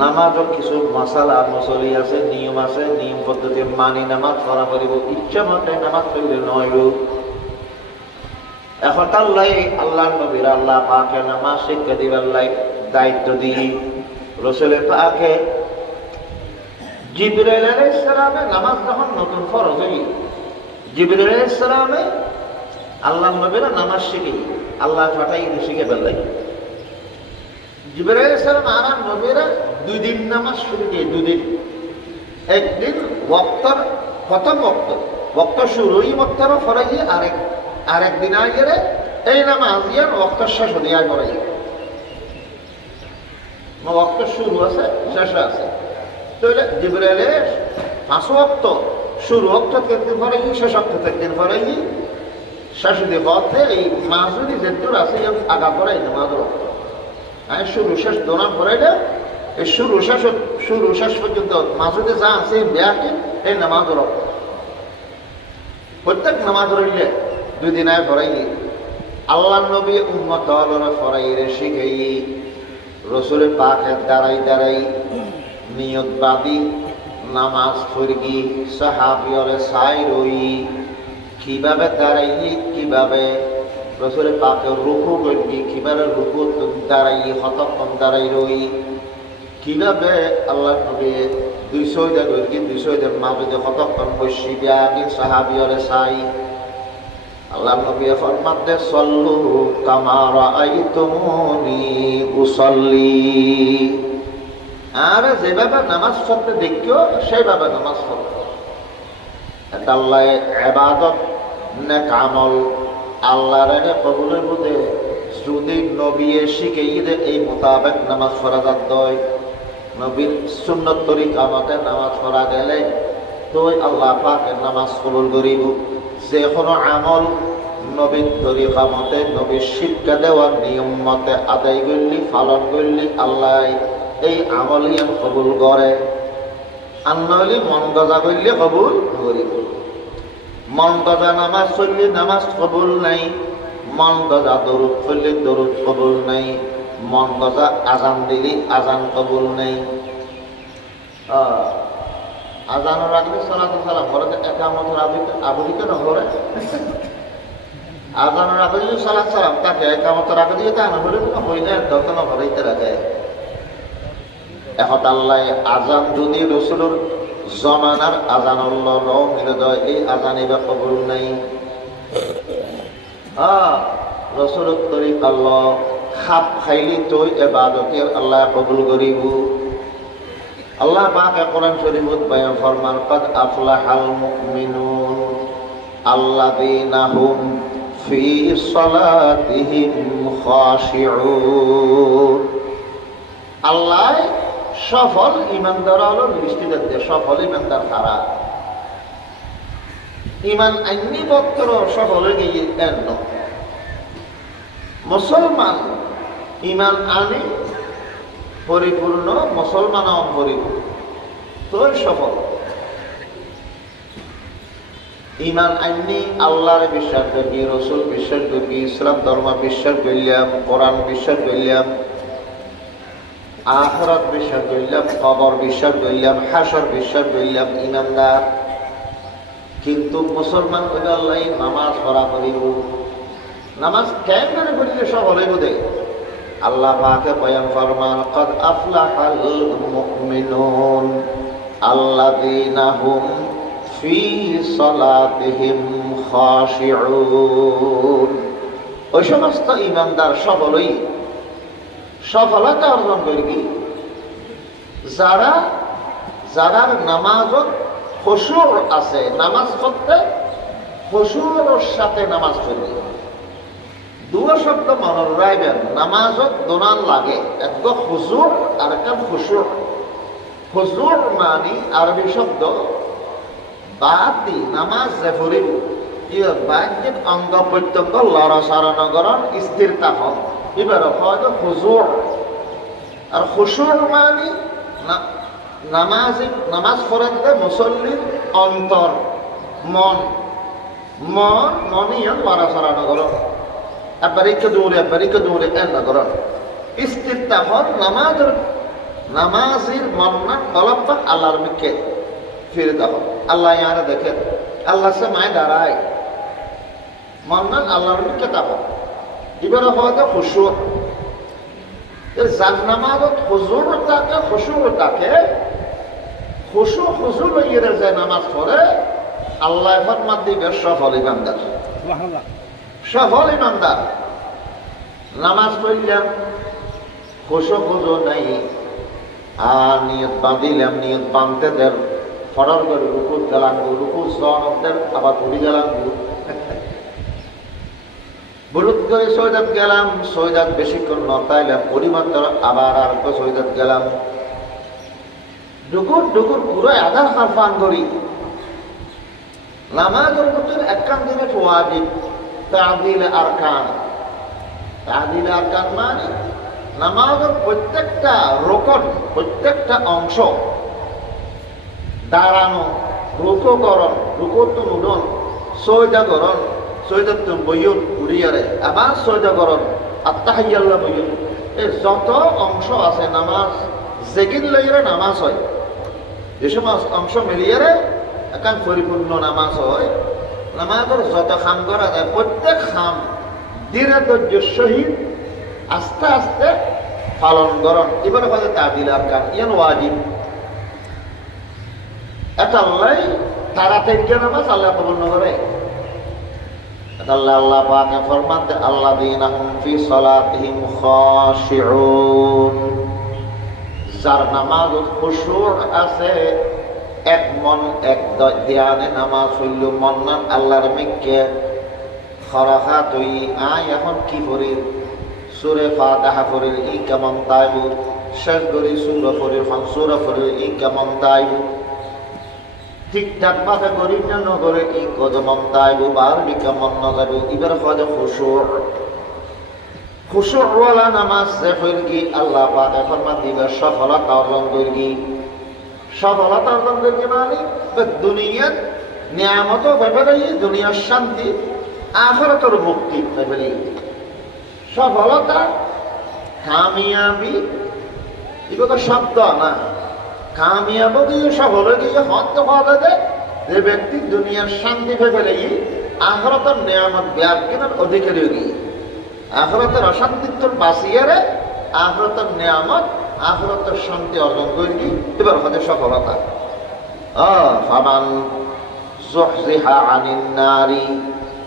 নামাজের কিছু মশালা মশলি আছে, নিয়ম আছে, নিয়ম পদ্ধতি মানি নামাজ পড়া করিব। ইচ্ছা মতে নামাজ পড়লে নয়। এখন তাল্লাই আল্লাহ নবীর আল্লাহ পাকে নামাজ শিক্ষা দিবার দায়িত্ব দিই। রসুল পাকে জিবরাইল আলাইহিস সালামে নামাজ যখন নতুন ফরজ হই, জিবরাইল আলাইহিস সালামে আল্লাহ নবীরা নামাজ শিখি, আল্লাহ পাঠাই শিখে ফেললাই। জিবরাইল আলাইহিস সালাম আর নবীরা 2 দিন নামাজ শুরু দিয়ে 2 দিন। একদিন ওয়াক্তর প্রথম ওয়াক্ত শুরুই ওয়াক্তর ফরজ, আরেকদিন আগে এই নামাজ ইয়ার ওয়াক্ত শেষ হয়ে যায় পড়াই। ওয়াক্ত শুরু আছে, শেষ আছে। তাহলে জিবরাইলের 5 ওয়াক্ত শুরু ওয়াক্ত একদিন ফরজ, শেষ ওয়াক্ত একদিন ফরজ, শেষ দিয়ে বলতে এই মাঝুরি যেদুর আছে আগা পড়াই নামাজ ওয়াক্ত। আর শুরু শেষ দোনার পড়াইলে এই শুরু শেষ পর্যন্ত মাঝুরি যা আছে ব্যাকে এই নামাজ ওয়াক্ত। প্রত্যেক নামাজ রইলে 2 দিন আয় ফরাই। আল্লাহ নবী উম্মত হলরে ফরাই রে শিখাই। রসুল পাকের দাঁড়াই নিয়ত বাদি নামাজ পড়ি, সাহাবিয়রে সাই রই কিভাবে দাঁড়াই, কিভাবে রসুল পাকের রুকু করি, কিভাবে রুকু দাঁড়াই কতক্ষণ দাঁড়াই রই, কিভাবে আল্লাহ নবী 200 করি 200 মাঝে কতক্ষণ বসি আগে সাহাবিয়রে সাই। আল্লাহ নবী ফরমাতে সল্লু কামা রাআইতুমুনি উসাল্লি। আর যেভাবে নামাজ পড়তে দেখিও সেইভাবে নামাজ পড়ো। এটা আল্লাহ ইবাদত নেক আমল আল্লাহর এটা কবুলের মধ্যে যদি নবী শিখাই দে এই মোতাবেক নামাজ পড়া যায়। নবীর সুন্নত তরিকা মতে নামাজ পড়া গেলে তো আল্লাহ পাকের নামাজ কবুল করিব। যে কোনো আমল নবীর তরিকা মতে নবীর শিক্ষা দেওয়ার নিয়ম মতে আদায় করলি পালন করলি আল্লাহ এই আমলই কবুল করে। আর নইলে মন গজা করলে কবুল করিব। মন গজা নামাজ চললে নামাজ কবুল নাই, মন গজা দরুদ পড়লে দরুদ কবুল নাই, মন গজা আজান দিলে আজান কবুল নাই। আজানের আগে সালাত সালাম করে একামতের আবুদি কেন করে? আজানের আগে যদি সালাত সালাম তাকে একামতের আগে দিয়ে তা না হলে হইলে দর্শন হরাইতে রাখে। এখন আল্লাহ আজান যদি রসুলের জমানার আজান মিলে দেয় এই আজান এবার কবুল নাই। রসুলের তরিকা আল্লাহ খাপ খাইলি তুই ইবাদতের আল্লাহ কবুল করিব। আল্লাহ পাকে কোরআন শরীফত বয়ান ফরমান কাদ আফলাহাল মুমিনুন আল্লাযীনা হুম ফি সালাতিহিম খাশিউন। আল্লাহ সফল ইমানদার হলো দৃষ্টিতে সফল ইমানদার তারা। ইমান আইনি বক্তর সফল হয়ে গিয়ে এন্ন মুসলমান ইমান আনি পরিপূর্ণ, মুসলমান পরিপূর্ণ তো সফল। ইমান আইনি আল্লাহরে বিশ্বাস করি, রসুল বিশ্বাস করি, ইসলাম ধর্ম বিশ্বাস করলাম, কোরআন বিশ্বাস করলাম, আখিরাত বিশ্বাস করলাম, কবর বিশ্বাস করলাম, হাসর বিশ্বাস করলাম, ইমানদার। কিন্তু মুসলমান কইলে আল্লাহ নামাজ পড়া করিব। নামাজ কেমনে করিলে সফল হইব দে? আল্লাহ পাকে বয়ান ফরমান কাদ আফলাহাল মুমিনুন আল্লাযীনা হুম ফি সালাতিহিম খাশিউন। ওই সমস্ত ইমানদার সফলতা অর্জন করবি যারা নামাজত খুশুর আছে, নামাজ পড়তে খুশুর সাথে নামাজ পড়বি। 2 শব্দ মনে রাখবেন, নামাজত দোনান লাগে, একটা খুশুর আর একটা খুশুর। খুশুর মানে আরবি শব্দ বাতি নামাজ যে পড়িব বাহ্যিক অঙ্গ প্রত্যঙ্গ লড়াচড়া নগরণ স্থিরতা হন, এবার হয়তো খুশুর। আর খুশুর মানে নামাজ পড়াতে মুসল্লির অন্তর মনই লড়াচড়া নগরণ, একবার একটু দূরে এর নগরণ স্থিরতা হন। নামাজির মন্নান অলম্পক আল্লাহর মিকে ফিরে দাও। আল্লাহ ইয়ারে দেখে আল্লাহ সে মায় দাঁড়ায় মন্নান আল্লাহর মিকে তাপ এবার হয়তো খুশু যার নামাজত হুজুর থাকে খুশুর থাকে খুশু খুশু লইয়ে যে নামাজ পড়ে আল্লাহ ফরমান দিবে সফল ইমানদার। সফল ইমানদার নামাজ পড়লাম খুশু খুশু নাই আর নিয়ত বাঁধিলাম নিয়ত বাঁধতে দেন ফরার করে রুকুর গেলাম রুকুর সনদের আবার ঘুরি গেলাম বুরুদ করে সৈদাত গেলাম সৈদাত বেশিক্ষণ নতাইলাম পরিমাত্র আবার আর সৈদাত গেলাম ডুকুর ডুকুর পুরো আধার হারফান করি নামাজের ভিতরে একখান দিনে ওয়াজিব তা'দিল আরকান। তা'দিল আরকান মানে নামাজের প্রত্যেকটা রকন প্রত্যেকটা অংশ দাঁড়ানো রুকুকরণ রুকুতুন উডন সজদাকরণ সজদাতুন বয়ুন উড়িয়ারে আবার সজদাকরণ আত্তাহিয়াল্লাহ বয়ুন এই যত অংশ আছে নামাজ যেগিন লইরে নামাজ হয় যে সমস্ত অংশ মিলিয়ে এখন পরিপূর্ণ নামাজ হয়। নামাজের যত খাম করা যায় প্রত্যেক খাম ধীরে ধৈর্য সহিত আস্তে আস্তে পালন করণ এবার হয়তো তা'দিল আরকান ইয়ান ওয়াজিব। এটাল্লাই তাড়াতাড়ি নামাজ আল্লাহ কবুল করে। এটাল্লাই আল্লাহ পাকে ফরমান দেন আল্লাযীনা হুম ফি সালাতিহিম খাশিউন যার নামাজত খুশুর আছে এক মন এক ধ্যানে নামাজ হইল মন্নান আল্লাহর মিকে খরাহা তুই আয় এখন কি করি সূরা ফাতিহা পড়িল ই কেমন তাইবু শেষ করি সূরা পড়িল সূরা পড়িল ই কেমন তাইবু ঠিকঠাক ভাবে করি না নগরে ই কদমন তাইবু বারবি কেমন নজাবু এবার হয় খুশুর খুশুর ওয়ালা নামাজ যে হইলগি আল্লাহ পাক ফরমান দিবে সফলতা অর্জন করগি। সফলতা অর্জন করগি মানে দুনিয়ার নিয়ামত ব্যাপারে দুনিয়ার শান্তি আখিরাতের মুক্তি ব্যাপারে সফলতা কামিয়াবি এগুলো শব্দ না কামিয়াব গিয়ে সফল গিয়ে হত হওয়া যায় যে ব্যক্তি দুনিয়ার শান্তি ব্যাপারে আখিরাতের নিয়ামত ব্যাপকের অধিকারী গিয়ে আখিরাতের অশান্তিত্বর বাঁচিয়ে আখিরাতের নিয়ামত আখিরাতের শান্তি অর্জন করবি এবার হতে সফলতা। ফামান যুহজিহা আনিন নারি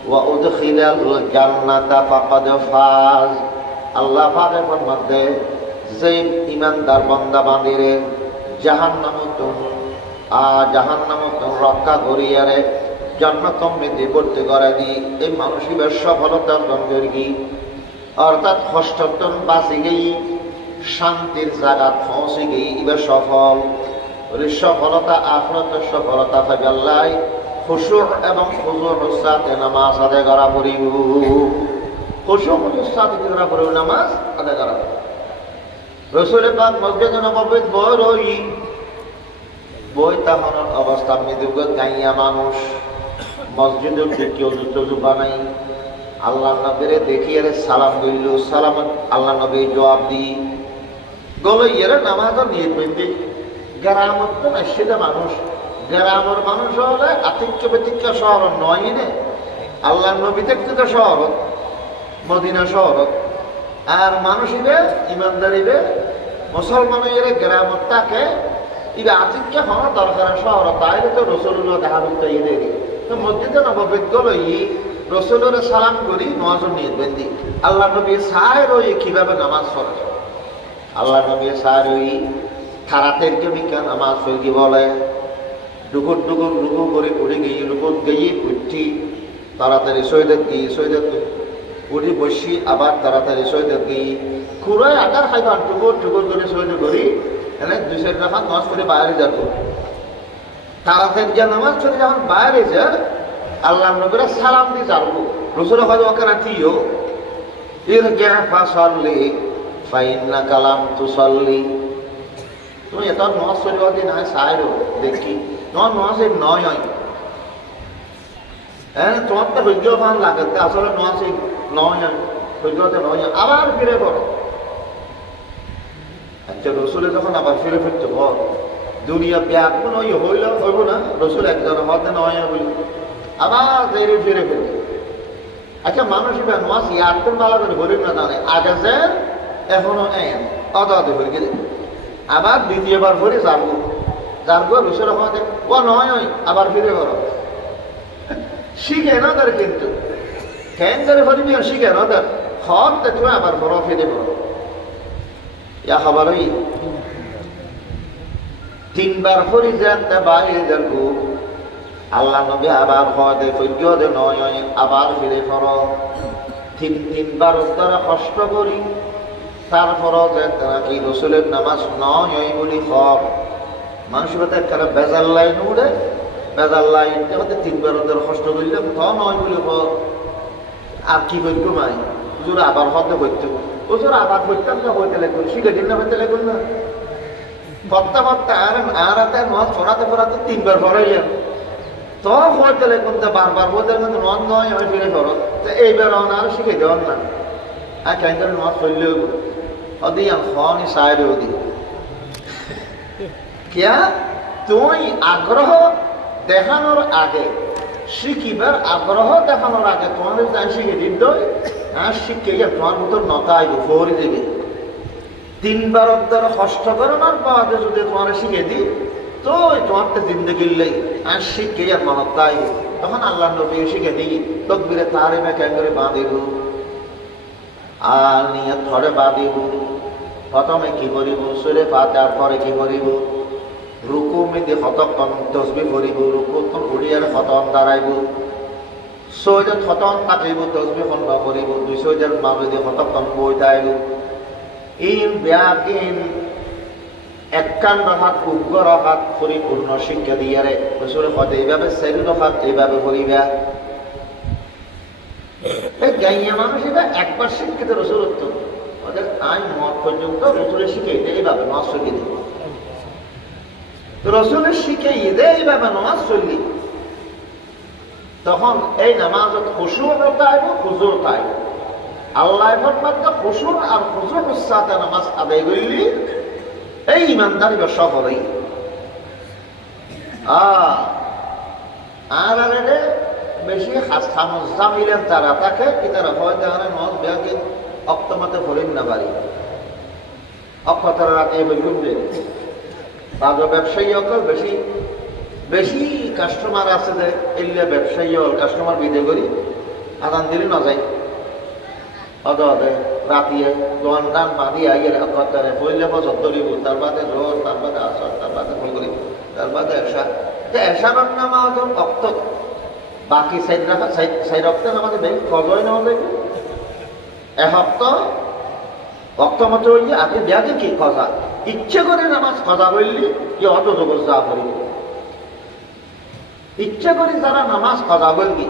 ওয়া উদখিলাল জান্নাতা ফাকাদ ফাজ। আল্লাহ পাকের মধ্যে যে ইমানদার বান্দা বান্দিরে জাহান্নামত রক্ষা করিয়ারে জান্নাত মধ্যে ভর্তি করে দি এই মানুষের সফলতা অর্জন করবি অর্থাৎ কষ্টতন বাঁচি গেই শান্তির জায়গা পৌঁছে গেই এবার সফল সফলতা আখিরাতের সফলতা পাবে আল্লাহ খুশু এবং খুজুর সাথে নামাজ আদায় করা করিব। খুশু খুজুর সাথে করা করিব নামাজ আদায় করা রাসূল পাক মসজিদে নববীত বই তাহার অবস্থা মৃদুগত গাইয়া মানুষ মসজিদের কেউ জুতো বানাই আল্লাহ নবীরে দেখিয়ে সালাম দিল সালাম আল্লাহ নবী জবাব দি গলো ইয়েরা নামাজ নিয়ে পেন্দি গ্রামত তো না সেটা মানুষ গ্রামের মানুষ হলে আতিক্য ব্যতিক্য শহর নয় নে আল্লাহ নবী দেখতে তো শহর মদিনা শহর আর মানুষের ইমানদারিরে মুসলমানের গ্রামত তাকে ইবে আতিক্য হওয়ার দরকার শহর তাইলে তো রাসূলুল্লাহ দেখা করতে এদের তো মসজিদে নববীত গলো রসুলের সালাম করি নজর নিয়ে বেন্দি আল্লাহ নবী সাহের ওই কিভাবে নামাজ পড়ে আল্লাহ নবী সাহের ওই খারাতের কেমিকা নামাজ পড়ি বলে ডুকুর ডুকুর রুকু করে উঠে গিয়ে রুকুর গিয়ে উঠি তাড়াতাড়ি সৈয়দত গিয়ে সৈয়দত উঠি বসি আবার তাড়াতাড়ি সৈয়দত গিয়ে খুঁড়ায় আকার খাইবার টুকুর টুকুর করে সৈয়দ করি এনে 200 টাকা নামাজ করে বাইরে যাবো তাড়াতাড়ি যা নামাজ পড়ে যখন বাইরে যায় আল্লাহ নবীরা সালাম দিয়ে যাবো রসুল হয়তো ওখানে দিও ইরজা ফাসাল্লি ফাইন্নাকা লাম তুসাল্লি তুমি এত নামাজ পড়বা কি না সাইরো দেখি তোমার নামাজ নয় হয় হ্যাঁ তোমার তো হইজ ফান লাগে আসলে নামাজ নয় হয় হইজতে নয় আবার ফিরে পড়ো আচ্ছা রসুলে যখন আবার ফিরে ফিরতে ঘর দুনিয়া ব্যাগ ওই হইল হইব না রসুল একজন হতে নয় বলি আবার ফিরে ফিরে ফিরে আচ্ছা মানুষ এবার মাস ইয়ারতেন বালা করে হরিব না জানে আগে যে এখনো অদাতে হয়ে গেলে আবার দ্বিতীয়বার ফিরে যারগো রসুল আমাদের ও নয় আবার ফিরে করো শিখে না তার কিন্তু কেন ধরে ফরিবি আর শিখে না তার হর দেখো আবার বড় ফিরে করো ইয়া খবরই তিনবার ফরি জানতে বাইরে যাবো আল্লাহ নবী আবার হদে ফৈর্যদে নয় আবার ফিরে করো তিনবার তারা কষ্ট করি তারপর তারা কি রসুলের নামাজ নয় বলি হক মানুষের একটা বেজার লাইন উঠে বেজার লাইন তিনবার ওদের কষ্ট করলাম ত নয় বলি হক আর কি করতো মাই হুজুর আবার হতে করতো হুজুর আবার করতাম না হইতে লাগবে শিখে দিন না হইতে লাগবে না ভত্তা ভত্তা আর মাছ ফোরাতে ফোরাতে তিনবার ফরাইলেন তো হইতে লাগবেন তো বারবার হইতে কিন্তু নন নয় আমি ফিরে করো তো এইবার আর শিখে দেওয়ার না আর কেন করে মাছ ফেললেও ওদি আমি সাইডে ওদি কিয়া তুই আগ্রহ দেখানোর আগে শিখিবার আগ্রহ দেখানোর আগে তোমাদের যা শিখে দিত আর শিখে গিয়ে তোমার মতো নতাইব ফরি দেবে তিনবার দ্বারা কষ্ট করানোর বাদে যদি তোমার শিখে দিই তো তোমার তো জিন্দগি আর শিখে আর মনত তাই তখন আল্লাহ নবী শিখে দিই তকবিরে তারে মেঘা করে বাঁধিব আর নিয়ে থরে বাঁধিব প্রথমে কি করিব সুরে ফাতার পরে কি করিব রুকু মেদি শতক্ষণ তসবি করিব রুকু ঘুরিয়ার শতন দাঁড়াইব সৈজত শতন কাটিব তসবি খণ্ড করিব 200 মাজেদি শতক্ষণ বই থাইব ইন ব্যাকিন একান রহাত উগ্র রহাত পরিপূর্ণ শিক্ষা দিয়ারে রসুল হতে এইভাবে 4 রহাত এইভাবে করিবা এই গাইয়া মানুষ এটা একবার শিক্ষিত রসুল উত্তর ওদের আইন মত পর্যন্ত রসুলের শিখে এইভাবে নামাজ চলি দিল রসুলের শিখে এইভাবে নামাজ চললি তখন এই নামাজত খুশু তাইব খুজু তাইব আল্লাহ ফরমাতে খুশু আর খুজুর সাথে নামাজ আদায় করলি এই ইমানদারি বা সফলই আর বেশি জামিলের যারা থাকে তারা হয়তো নজ ব্যাগে অক্তমাতে ভরিন না পারি অক্ষতারা রাতে বলবে বাজ ব্যবসায়ী অকল বেশি বেশি কাস্টমার আছে যে এলিয়া ব্যবসায়ী কাস্টমার বিদে করি আদান দিলে না যায় অদে রাতিয়ে দোয়ান দান বাঁধি আইয়ের অক্ষতারে পইলে বছর ধরিব তার বাদে রোজ তার বাদে আসর তার বাদে ফল করিব তার বাদে এসা এসানোর নামা অক্ত বাকি সাইড রক্তে আমাদের বেশ খজয় নেওয়া দেখবে এসপ্তাহ রক্ত মতো হইলে আগে ব্যাগে কি খজা ইচ্ছে করে নামাজ খজা করলি কি অত জগৎ যা করিব ইচ্ছে করে যারা নামাজ খজা করবি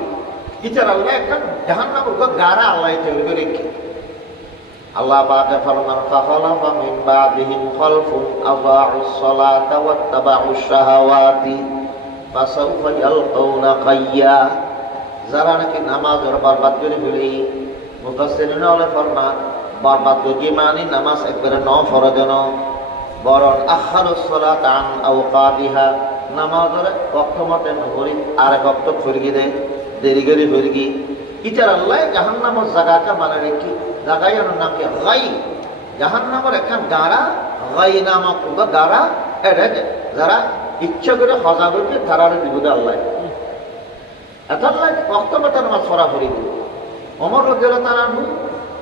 ইচ্ছার আল্লাহ একটা জাহান্নামের গারা আল্লাহ তৈরি করে রেখে আল্লাহ পাকে ফরমান ফাখালাফা মিন বাদিহিম খালফুন আযাউস সালাতা ওয়াত্তাবাউস শাহাওয়াতি ফাসাউফা ইয়ালকাউনা কাইয়া যারা নাকি নামাজের বরবাদ করে ফেলে মুফাসসিরিন হলে ফরমান বরবাদ করে মানে নামাজ একবারে ন ফরজ ন বরং আখারুস সালাত আন আওকাতিহা নামাজের ওয়াক্ত মতে নকরি আর ওয়াক্ত ফিরিয়ে দেয় দেরি করে ফিরগি ইটার আল্লাহ জাহান্নামের জায়গাটা মানে রেখি জায়গার নাম কি গাই জাহান্নামের একটা গাড়া গাই নামক গাড়া এটা যারা ইচ্ছা করে হজা করবে তারা বিপদে আল্লাহ এত বক্তব্যটা নামাজ ফরা ফরি দিব অমর রাদিয়াল্লাহু তাআলা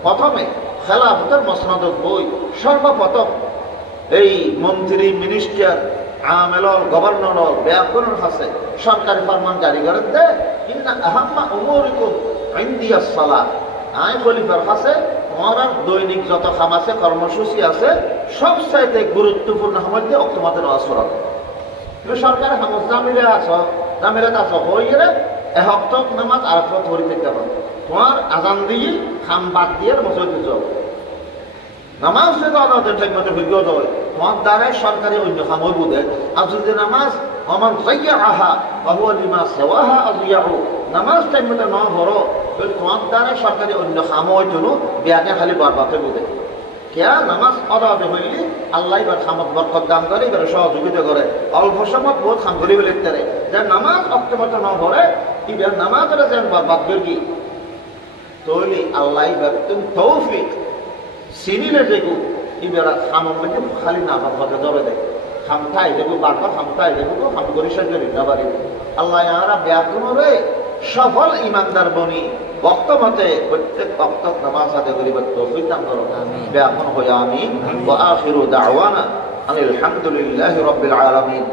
প্রথমে খেলাফতের মসনদ বই সর্বপ্রথম এই মন্ত্রী মিনিস্টার আমেল গভর্নর ব্যাকরণ আছে সরকারি ফরমান জারি করেন দে ইন্না আহাম্মা উমুরিকুম ইনদিয়াস সালাত আই খলিফার কাছে তোমার দৈনিক যত কাম আছে কর্মসূচি আছে সবচাইতে গুরুত্বপূর্ণ মধ্যে অক্টোবরে নামাজ পড়া তুমি সরকারি হামস জামিলে আছো জামিলাত আছো হয়ে গেলে এহপ্তক নামাজ আর একটা ধরে থাকতে হবে তোমার আজান দিয়ে খাম বাদ দিয়ে মসজিদে যাও নামাজ যদি আদালতের ঠিক মতো ভিজ্ঞ হয় তোমার দ্বারাই সরকারি অন্য খামই বুঝে আর যদি নামাজ আমার জাইয়া আহা বাহু লিমা সেওয়াহা আজিয়াহু নামাজ টাইম মতো ন ধরো তোমার দ্বারাই সরকারি অন্য খামই জন্য বিয়াকে খালি বরবাদে বুঝে কেয়া নামাজ অদাবে হইলে আল্লাহ এবার খামত বরকত দান করে, এবার সহযোগিতা করে। অল্প সময় বহুত খাম করি বলে তারে যে নামাজ অক্টোবরটা ন ভরে এবার নামাজ যেন বাদ কি তৈলি আল্লাহ এবার তুমি তৌফিক চিনিলে দেখো এবার খামত মধ্যে খালি নামাজ হতে ধরে দেয় খামথাই দেখো বারবার খামথাই দেখো খাম করি সাহায্য নিতে পারি। আল্লাহ ইয়ারা ব্যাকুমরে সফল ইমানদার বনি বক্ত মতে প্রত্যেক বক্ত নামাজ আদায় করিবার তৌফিক দান করো। ব্যাকুম হয়ে আমিন। ওয়া আখিরু দাওয়ানা আলহামদুলিল্লাহি রাব্বিল আলামিন।